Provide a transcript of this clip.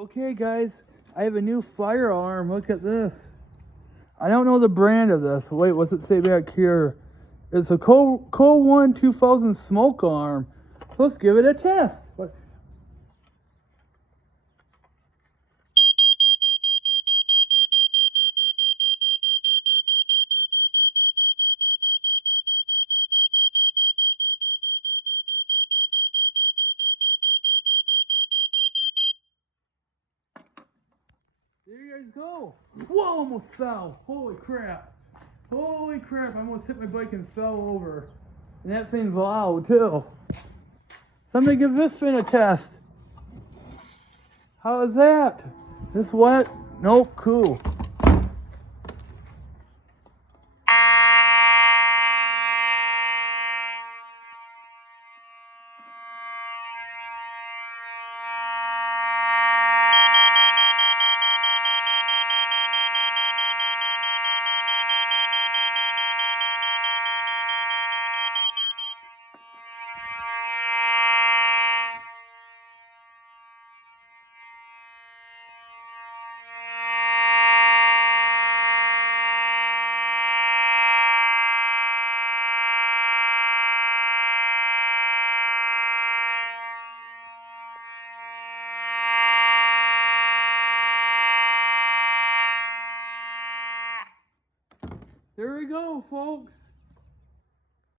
Okay guys, I have a new fire alarm. Look at this. I don't know the brand of this. Wait, what's it say back here? It's a Co-One 2000 smoke alarm. So let's give it a test. There you guys go. Whoa, almost fell. Holy crap. Holy crap, I almost hit my bike and fell over. And that thing's loud too. Somebody give this thing a test. How is that? This wet? Nope, cool. There we go, folks.